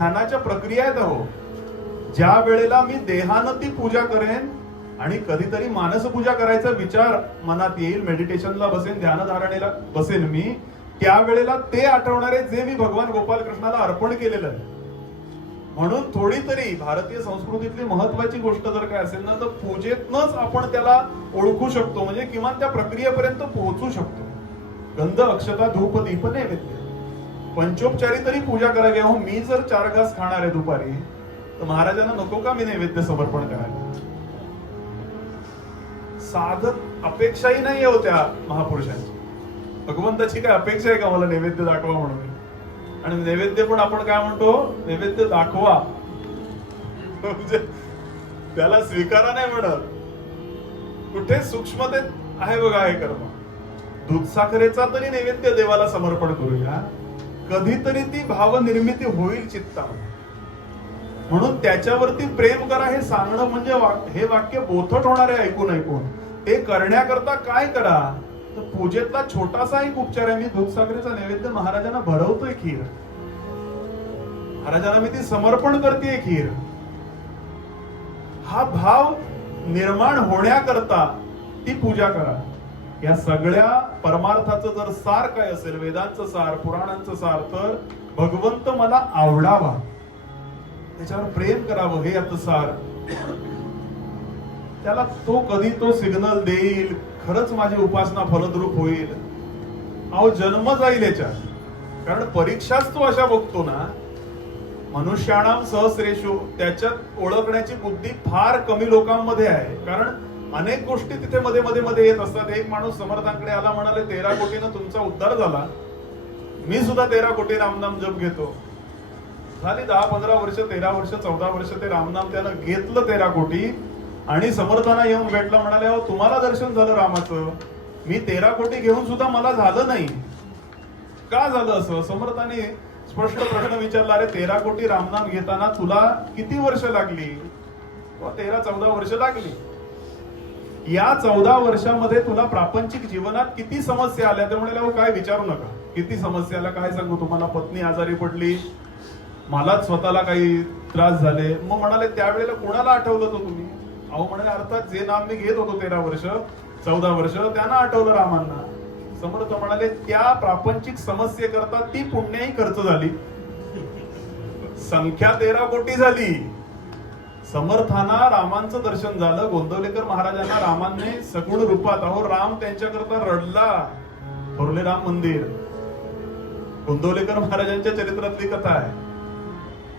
ध्यानाच्या प्रक्रिया आहेत अहो. ज्या वेळेला मी देहानं ती पूजा करेन आणि कधीतरी मानस पूजा करायचा विचार मनात येईल, मेडिटेशनला बसेन, ध्यानधारणेला बसेन मी, त्यावेळेला ते आठवणारे जे मी भगवान गोपाल कृष्णाला अर्पण केलेलं आहे. म्हणून थोडी तरी भारतीय संस्कृतीतली महत्वाची गोष्ट जर काय असेल ना, तर पूजेतनच आपण त्याला ओळखू शकतो, म्हणजे किमान त्या प्रक्रियेपर्यंत पोहोचू शकतो. गंध, अक्षता, धूप, दीप, नैवेद्य, पंचोपचारी तरी पूजा करावी. अहो मी जर 4 घास खाणार आहे दुपारी, तर महाराजांना नको का मी नैवेद्य समर्पण करायला? साधक अपेक्षाही नाही होत्या महापुरुषांची. भगवंताची काय अपेक्षा आहे का मला नैवेद्य दाखवा म्हणून? आणि नैवेद्य पण आपण काय म्हणतो, नैवेद्य दाखवा, म्हणजे त्याला स्वीकारा नाही म्हणत. कुठे सूक्ष्मतेत आहे बघा हे कर्म. दूधसाखरेचा तरी नैवेद्य देवाला समर्पण करूया, कधीतरी ती भाव निर्मिती होईल चित्तामध्ये. म्हणून त्याच्यावरती प्रेम करा हे सांगणं म्हणजे हे वाक्य बोथट होणार आहे ऐकून ऐकून. ते करण्याकरता काय करा, तर पूजेतला छोटासा एक उपचार आहे. मी दूधसाखरेचा नैवेद्य महाराजांना भरवतोय खीर, महाराजांना मी ती समर्पण करते खीर. हा भाव निर्माण होण्याकरता ती पूजा करा. या सगळ्या परमार्थाचं जर सार काय असेल, वेदांचं सार, पुराणांचं सार, तर भगवंत मला आवडावा, त्याच्यावर प्रेम करावं, हे याचं सार. त्याला तो कधी तो सिग्नल देईल, खरंच माझी उपासना फलद्रूप होईल. अहो जन्म जाईल याच्यात, कारण परीक्षाच तो अशा बघतो ना. मनुष्याणाम सहस्रेषु, त्याच्यात ओळखण्याची बुद्धी फार कमी लोकांमध्ये आहे, कारण अनेक गोष्टी तिथे मध्ये मध्ये मध्ये येत असतात. एक माणूस समर्थांकडे आला, म्हणाले 13 कोटीनं तुमचा उद्धार झाला, मी सुद्धा 13 कोटी रामनाम जप घेतो. झाली 10-15 वर्ष, 13 वर्ष, 14 वर्ष ते रामनाम त्यानं घेतलं 13 कोटी, आणि समर्थांना येऊन भेटला, म्हणाले अहो तुम्हाला दर्शन झालं रामाचं, मी 13 कोटी घेऊन सुद्धा मला झालं नाही, का झालं असं? समर्थाने स्पष्ट प्रश्न विचारला, अरे 13 कोटी रामनाम घेताना तुला किती वर्ष लागली? 13-14 वर्ष लागली. या 14 वर्षामध्ये तुला प्रापंचिक जीवनात किती समस्या आल्या? ते म्हणाले अहो काय विचारू नका, किती समस्या आल्या काय सांगू तुम्हाला. पत्नी आजारी पडली, मलाच स्वतःला काही त्रास झाले. मग म्हणाले त्यावेळेला कोणाला आठवलं तो तुम्ही? अहो म्हणाले अर्थात जे नाम मी घेत होतो 13 वर्ष 14 वर्ष, त्यांना आठवलं रामांना. समर्थ म्हणाले त्या प्रापंचिक समस्येकरता ती पुण्याही खर्च झाली, संख्या 13 कोटी झाली. समर्थांना रामांचं दर्शन झालं. गोंदवलेकर महाराजांना रामाने सगुण रूपात, अहो राम त्यांच्याकरता रडला. थोरले राम मंदिर गोंदवलेकर महाराजांच्या चरित्रातली कथा आहे.